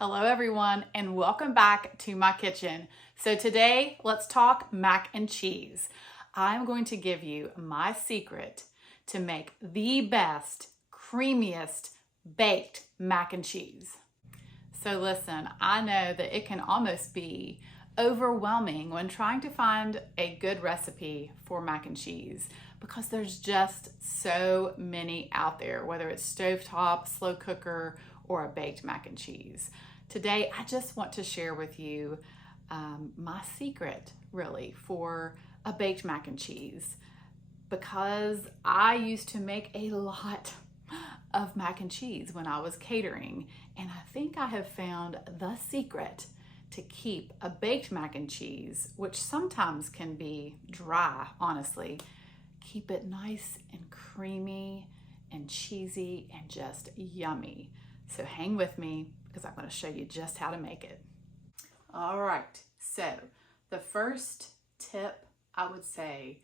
Hello everyone and welcome back to my kitchen. So today let's talk mac and cheese. I'm going to give you my secret to make the best, creamiest baked mac and cheese. So listen, I know that it can almost be overwhelming when trying to find a good recipe for mac and cheese because there's just so many out there, whether it's stovetop, slow cooker, or a baked mac and cheese. Today, I just want to share with you my secret, really, for a baked mac and cheese, because I used to make a lot of mac and cheese when I was catering, and I think I have found the secret to keep a baked mac and cheese, which sometimes can be dry, honestly, keep it nice and creamy and cheesy and just yummy. So hang with me because I'm going to show you just how to make it. All right, so the first tip I would say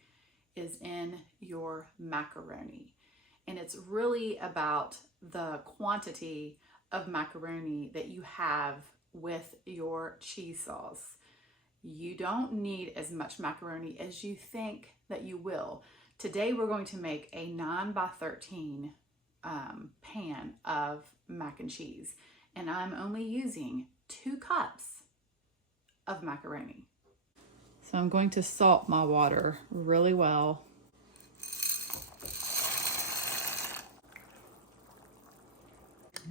is in your macaroni. And it's really about the quantity of macaroni that you have with your cheese sauce. You don't need as much macaroni as you think that you will. Today we're going to make a 9 by 13 pan of mac and cheese, and I'm only using 2 cups of macaroni. So I'm going to salt my water really well.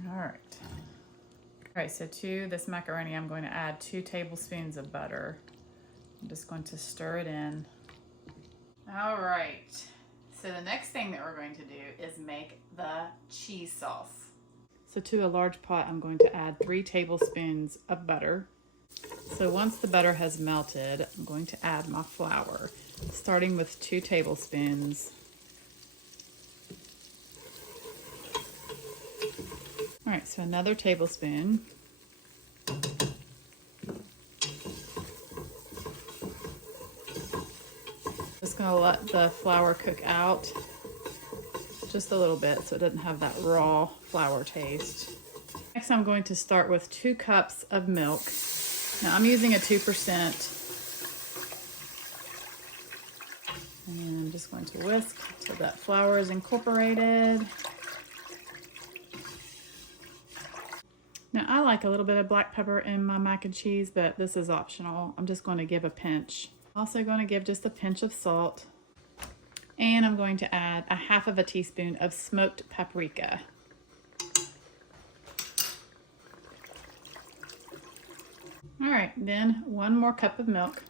All right, so to this macaroni, I'm going to add 2 tablespoons of butter. I'm just going to stir it in. All right, so the next thing that we're going to do is make the cheese sauce. So to a large pot, I'm going to add 3 tablespoons of butter. So once the butter has melted, I'm going to add my flour, starting with 2 tablespoons. All right, so another tablespoon. Just gonna let the flour cook out just a little bit so it doesn't have that raw flour taste. Next, I'm going to start with 2 cups of milk. Now I'm using a 2%. And I'm just going to whisk till that flour is incorporated. Now I like a little bit of black pepper in my mac and cheese, but this is optional. I'm just going to give a pinch. Also going to give just a pinch of salt. And I'm going to add a 1/2 teaspoon of smoked paprika. All right, then 1 more cup of milk.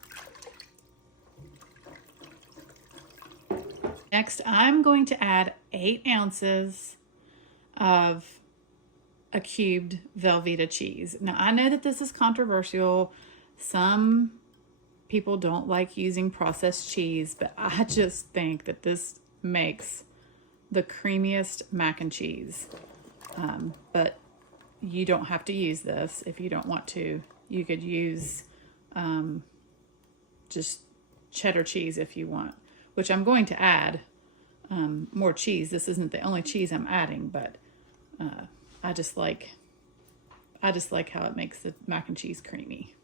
Next, I'm going to add 8 ounces of a cubed Velveeta cheese. Now, I know that this is controversial. Some people don't like using processed cheese, but I just think that this makes the creamiest mac and cheese. But you don't have to use this if you don't want to. You could use just cheddar cheese if you want, which I'm going to add more cheese. This isn't the only cheese I'm adding, but I just like how it makes the mac and cheese creamy.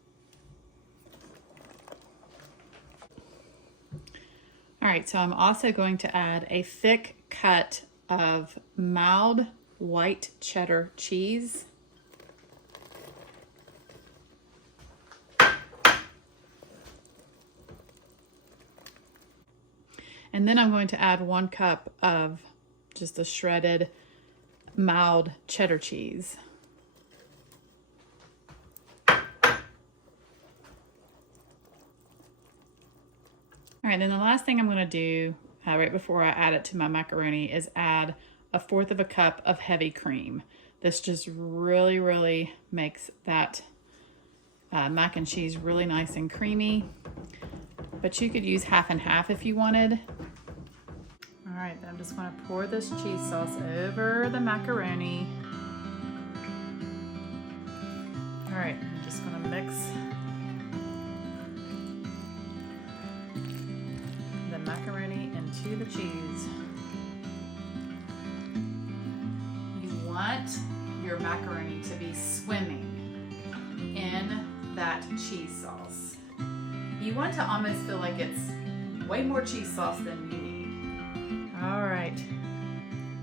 All right, so I'm also going to add a thick cut of mild white cheddar cheese. And then I'm going to add 1 cup of just a shredded mild cheddar cheese. All right, then the last thing I'm going to do right before I add it to my macaroni is add a 1/4 cup of heavy cream. This just really makes that mac and cheese really nice and creamy, but you could use 1/2 and 1/2 if you wanted. All right, then I'm just going to pour this cheese sauce over the macaroni. All right, I'm just going to mix the macaroni into the cheese. You want your macaroni to be swimming in that cheese sauce. You want to almost feel like it's way more cheese sauce than you need. All right,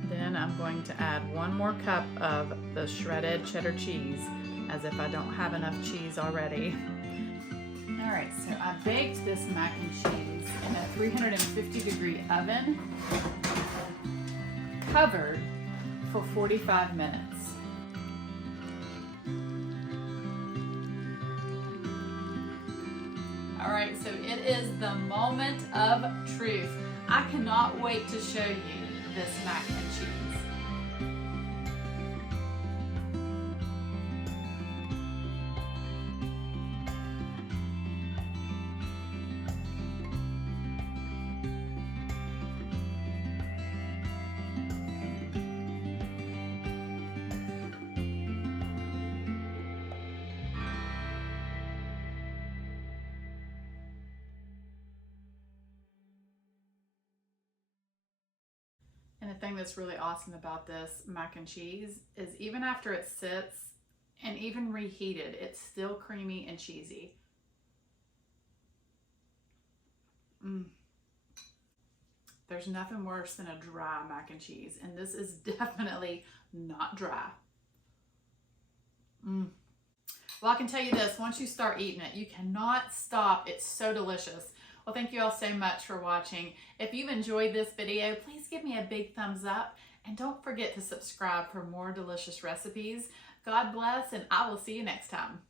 then I'm going to add 1 more cup of the shredded cheddar cheese, as if I don't have enough cheese already. All right, so I baked this mac and cheese in a 350-degree oven, covered for 45 minutes. All right, so it is the moment of truth. I cannot wait to show you this mac and cheese. And the thing that's really awesome about this mac and cheese is even after it sits and even reheated, it's still creamy and cheesy. There's nothing worse than a dry mac and cheese, and this is definitely not dry. Well, I can tell you this, once you start eating it, you cannot stop. It's so delicious. Well, thank you all so much for watching. If you've enjoyed this video, please give me a big thumbs up, and don't forget to subscribe for more delicious recipes. God bless, and I will see you next time.